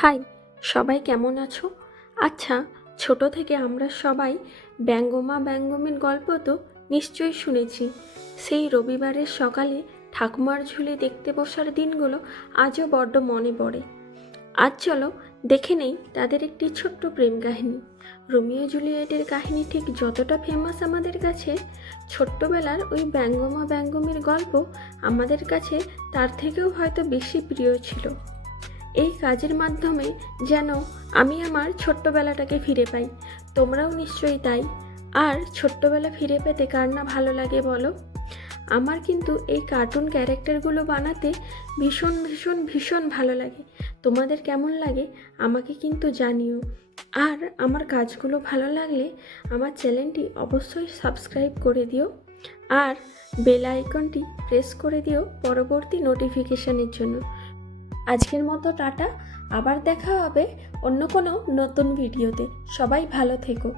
High, সবাই কেমন আছো? আচ্ছা ছোট থেকে আমরা সবাই ব্যঙ্গমা ব্যঙ্গমের গল্প তো নিশ্চয়ই শুনেছি। সেই রবিবারের সকালে ঠাকুমার ঝুলি দেখতে বসার দিনগুলো আজও বড্ড মনে পড়ে। আজ চলো দেখে নেই তাদের একটি ছোট্ট প্রেম কাহিনী। রোমিও জুলিয়েটের কাহিনী ঠিক যতটা ফেমাস আমাদের কাছে, ছোট্টবেলার ওই ব্যঙ্গমা ব্যঙ্গমের গল্প আমাদের কাছে তার থেকেও হয়তো বেশি প্রিয় ছিল। এই কাজের মাধ্যমে যেন আমি আমার ছোট্টবেলাটাকে ফিরে পাই। তোমরাও নিশ্চয়ই তাই। আর ছোট্টবেলা ফিরে পেতে কার না ভালো লাগে বলো? আমার কিন্তু এই কার্টুন ক্যারেক্টারগুলো বানাতে ভীষণ ভীষণ ভীষণ ভালো লাগে। তোমাদের কেমন লাগে আমাকে কিন্তু জানিও। আর আমার কাজগুলো ভালো লাগলে আমার চ্যানেলটি অবশ্যই সাবস্ক্রাইব করে দিও। আর বেল আইকনটি প্রেস করে দিও পরবর্তী নোটিফিকেশানের জন্য। আজকের মতো টাটা আবার দেখা হবে অন্য কোনো নতুন ভিডিওতে। সবাই ভালো থেকো।